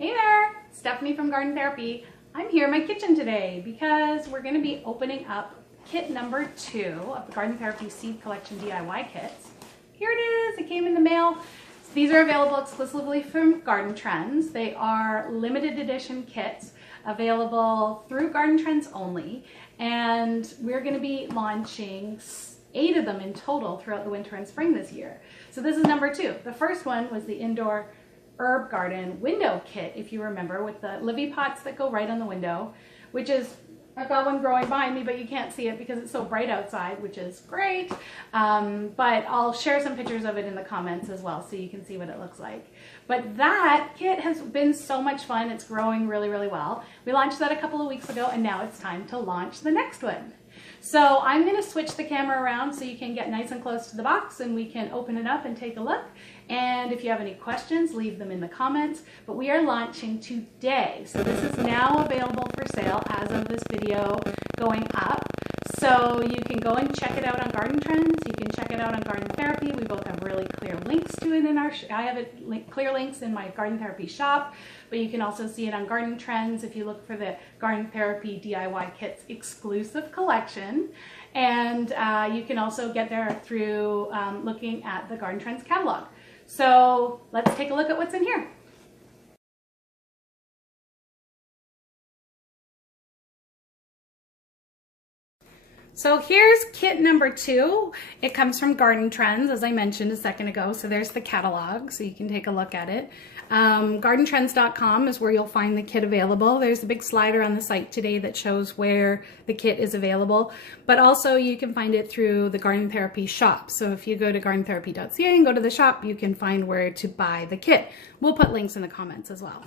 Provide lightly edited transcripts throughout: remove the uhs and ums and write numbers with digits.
Hey there, Stephanie from Garden Therapy. I'm here in my kitchen today because we're going to be opening up kit number 2 of the Garden Therapy Seed Collection DIY kits. Here it is, it came in the mail. These are available exclusively from Garden Trends. They are limited edition kits available through Garden Trends only, and we're going to be launching 8 of them in total throughout the winter and spring this year. So this is number 2. The first one was the indoor herb garden window kit, if you remember, with the livy pots that go right on the window, which is, I've got one growing behind me, but you can't see it because it's so bright outside, which is great. But I'll share some pictures of it in the comments as well so you can see what it looks like. But that kit has been so much fun. It's growing really, really well. We launched that a couple of weeks ago, and now it's time to launch the next one. So I'm going to switch the camera around so you can get nice and close to the box and we can open it up and take a look. And if you have any questions, leave them in the comments. But we are launching today. So this is now available for sale as of this video going up. So you can go and check it out on Garden Trends. You can check it out on Garden Therapy. We both have really clear links to it in our, I have it clear links in my Garden Therapy shop, but you can also see it on Garden Trends if you look for the Garden Therapy DIY Kits exclusive collection. And you can also get there through looking at the Garden Trends catalog. So let's take a look at what's in here. So here's kit number 2. It comes from Garden Trends, as I mentioned a second ago. So there's the catalog, so you can take a look at it. GardenTrends.com is where you'll find the kit available. There's a big slider on the site today that shows where the kit is available. But also you can find it through the Garden Therapy shop. So if you go to gardentherapy.ca and go to the shop, you can find where to buy the kit. We'll put links in the comments as well.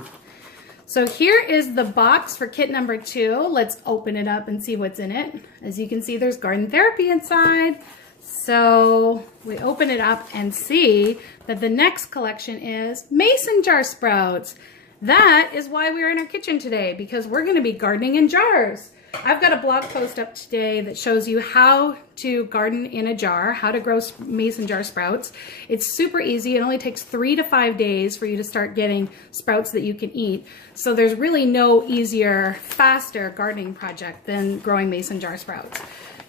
So here is the box for kit number 2. Let's open it up and see what's in it. As you can see, there's Garden Therapy inside. So we open it up and see that the next collection is mason jar sprouts. That is why we're in our kitchen today, because we're going to be gardening in jars. I've got a blog post up today that shows you how to garden in a jar, how to grow mason jar sprouts. It's super easy. It only takes 3 to 5 days for you to start getting sprouts that you can eat. So there's really no easier, faster gardening project than growing mason jar sprouts.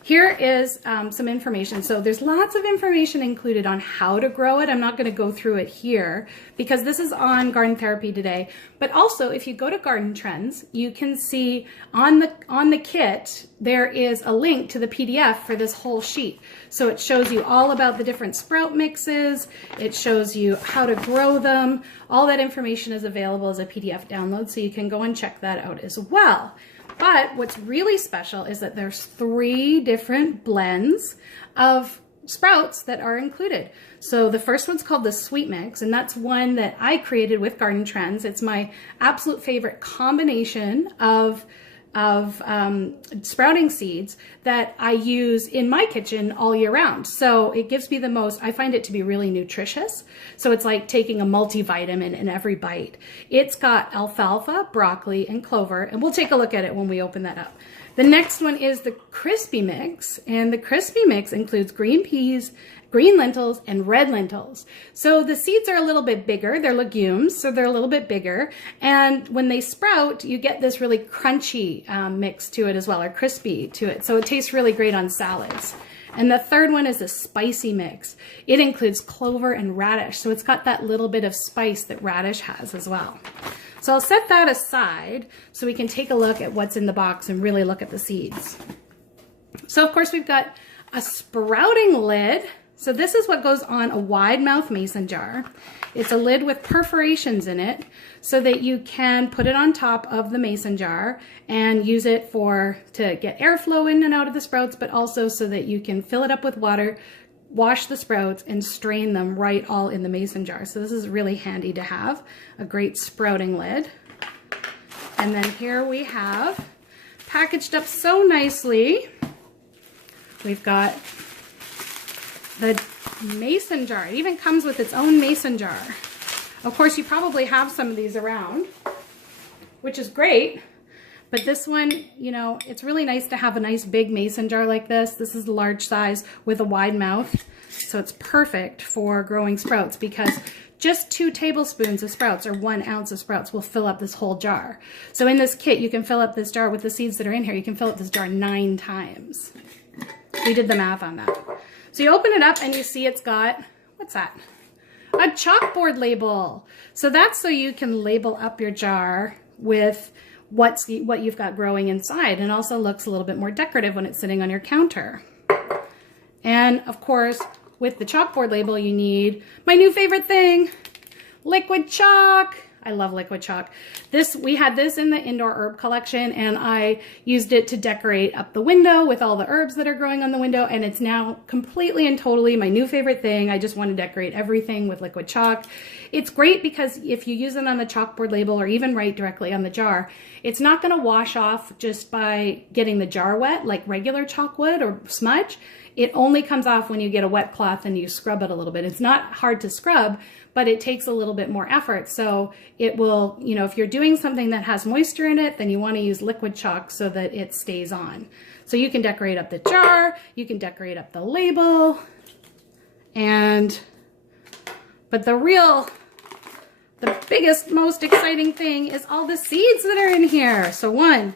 Here is some information. So there's lots of information included on how to grow it. I'm not going to go through it here because this is on Garden Therapy today. But also, if you go to Garden Trends, you can see on the kit, there is a link to the PDF for this whole sheet. So it shows you all about the different sprout mixes. It shows you how to grow them. All that information is available as a PDF download, so you can go and check that out as well. But what's really special is that there's 3 different blends of sprouts that are included. So the first one's called the Sweet Mix, and that's one that I created with Garden Trends. It's my absolute favorite combination of sprouting seeds that I use in my kitchen all year round. So it gives me the most, I find it to be really nutritious. So it's like taking a multivitamin in every bite. It's got alfalfa, broccoli, and clover, and we'll take a look at it when we open that up. The next one is the Crispy Mix, and the Crispy Mix includes green peas, green lentils, and red lentils. So the seeds are a little bit bigger. They're legumes, so they're a little bit bigger. And when they sprout, you get this really crunchy mix to it as well, or crispy to it. So it tastes really great on salads. And the third one is a Spicy Mix. It includes clover and radish, so it's got that little bit of spice that radish has as well. So I'll set that aside so we can take a look at what's in the box and really look at the seeds. So of course we've got a sprouting lid. So this is what goes on a wide mouth mason jar. It's a lid with perforations in it so that you can put it on top of the mason jar and use it to get airflow in and out of the sprouts, but also so that you can fill it up with water, wash the sprouts, and strain them right all in the mason jar. So this is really handy to have, a great sprouting lid. And then here we have, packaged up so nicely, we've got the mason jar. It even comes with its own mason jar. Of course, you probably have some of these around, which is great. But this one, you know, it's really nice to have a nice big mason jar like this. This is a large size with a wide mouth. So it's perfect for growing sprouts because just 2 tablespoons of sprouts or 1 ounce of sprouts will fill up this whole jar. So in this kit, you can fill up this jar with the seeds that are in here. You can fill up this jar 9 times. We did the math on that. So you open it up and you see it's got, what's that? A chalkboard label. So that's so you can label up your jar with what you've got growing inside, and also looks a little bit more decorative when it's sitting on your counter. And of course, with the chalkboard label, you need my new favorite thing, liquid chalk. I love liquid chalk. We had this in the indoor herb collection, and I used it to decorate up the window with all the herbs that are growing on the window, and it's now completely and totally my new favorite thing. I just want to decorate everything with liquid chalk. It's great because if you use it on the chalkboard label or even write directly on the jar, it's not going to wash off just by getting the jar wet like regular chalk would or smudge. It only comes off when you get a wet cloth and you scrub it a little bit. It's not hard to scrub, but it takes a little bit more effort. So it will, you know, if you're doing something that has moisture in it, then you want to use liquid chalk so that it stays on. So you can decorate up the jar, you can decorate up the label, but the biggest, most exciting thing is all the seeds that are in here. So 1,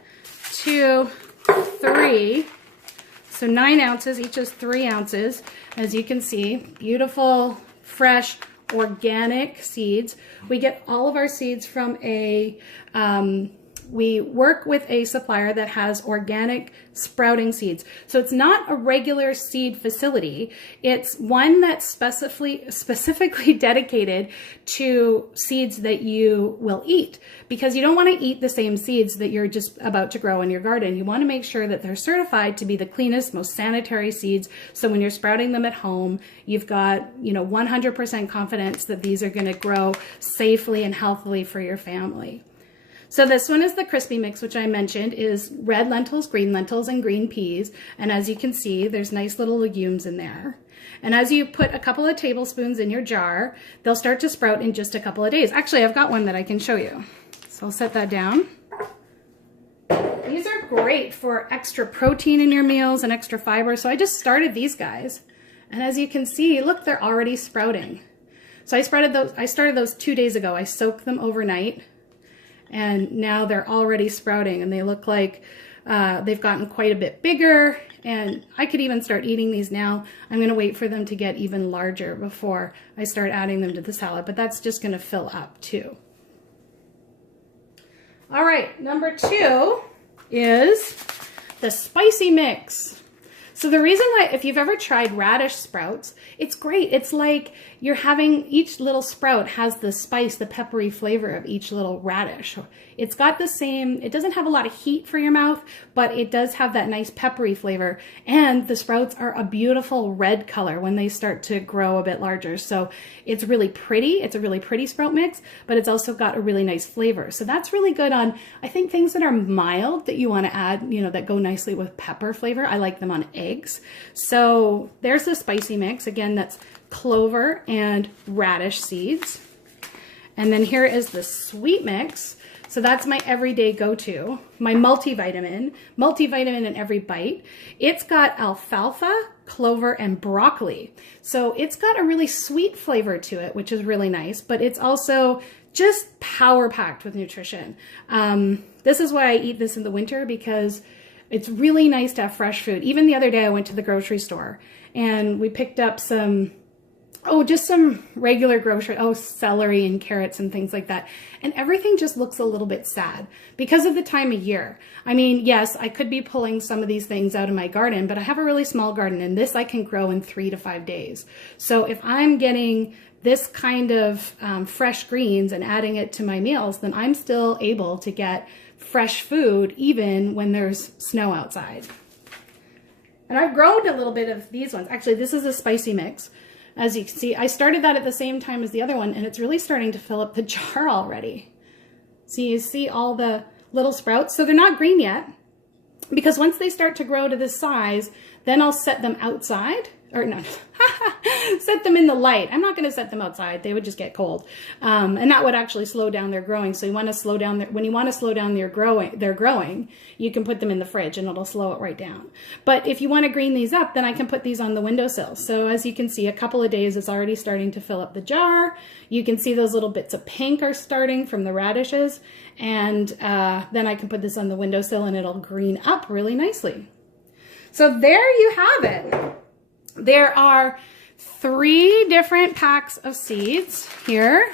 2, 3. So 9 ounces, each is 3 ounces. As you can see, beautiful, fresh, organic seeds. We get all of our seeds from we work with a supplier that has organic sprouting seeds. So it's not a regular seed facility. It's one that's specifically dedicated to seeds that you will eat, because you don't want to eat the same seeds that you're just about to grow in your garden. You want to make sure that they're certified to be the cleanest, most sanitary seeds. So when you're sprouting them at home, you've got, 100% confidence that these are going to grow safely and healthily for your family. So this one is the crispy mix, which I mentioned is red lentils, and green peas. And as you can see, there's nice little legumes in there. And as you put a couple of tablespoons in your jar, they'll start to sprout in just a couple of days. Actually, I've got one that I can show you. So I'll set that down. These are great for extra protein in your meals and extra fiber. So I just started these guys. And as you can see, look, they're already sprouting. So I started those 2 days ago. I soaked them overnight. And now they're already sprouting, and they look like they've gotten quite a bit bigger, and I could even start eating these now. I'm going to wait for them to get even larger before I start adding them to the salad, but that's just going to fill up too. All right, number 2 is the spicy mix. So the reason why, if you've ever tried radish sprouts, it's great. It's like you're having, each little sprout has the spice, the peppery flavor of each little radish. It's got the same, it doesn't have a lot of heat for your mouth, but it does have that nice peppery flavor. And the sprouts are a beautiful red color when they start to grow a bit larger. So it's really pretty. It's a really pretty sprout mix, but it's also got a really nice flavor. So that's really good on, I think, things that are mild that you want to add, that go nicely with pepper flavor. I like them on eggs. So there's the spicy mix. Again, that's clover and radish seeds. And then here is the sweet mix. So that's my everyday go-to, my multivitamin in every bite. It's got alfalfa, clover, and broccoli. So it's got a really sweet flavor to it, which is really nice, but it's also just power-packed with nutrition. This is why I eat this in the winter, because it's really nice to have fresh food. Even the other day I went to the grocery store and we picked up just some regular grocery, celery and carrots and things like that. And everything just looks a little bit sad because of the time of year. I mean, yes, I could be pulling some of these things out of my garden, but I have a really small garden, and this I can grow in 3 to 5 days. So if I'm getting this kind of fresh greens and adding it to my meals, then I'm still able to get fresh food even when there's snow outside. And I've grown a little bit of these ones. Actually, this is a spicy mix. As you can see, I started that at the same time as the other one, and it's really starting to fill up the jar already. So you see all the little sprouts. So they're not green yet, because once they start to grow to this size, then I'll set them outside, or no, set them in the light. I'm not going to set them outside. They would just get cold. And that would actually slow down their growing. So you want to slow down when you want to slow down their growing, you can put them in the fridge and it'll slow it right down. But if you want to green these up, then I can put these on the windowsill. So as you can see, a couple of days it's already starting to fill up the jar. You can see those little bits of pink are starting from the radishes. And then I can put this on the windowsill and it'll green up really nicely. So there you have it. There are 3 different packs of seeds here,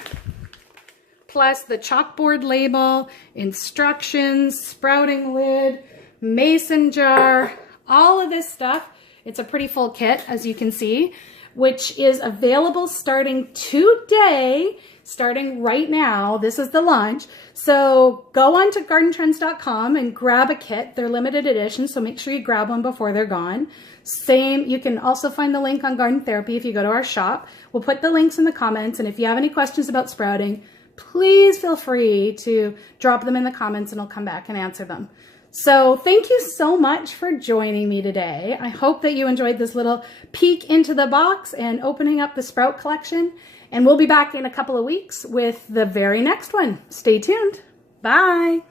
plus the chalkboard label, instructions, sprouting lid, mason jar, all of this stuff. It's a pretty full kit, as you can see, which is available starting today, starting right now. This is the launch. So go on to gardentrends.com and grab a kit. They're limited edition, so make sure you grab one before they're gone. Same, you can also find the link on Garden Therapy if you go to our shop. We'll put the links in the comments, and if you have any questions about sprouting, please feel free to drop them in the comments and I'll come back and answer them. So thank you so much for joining me today. I hope that you enjoyed this little peek into the box and opening up the sprout collection. And we'll be back in a couple of weeks with the very next one. Stay tuned. Bye.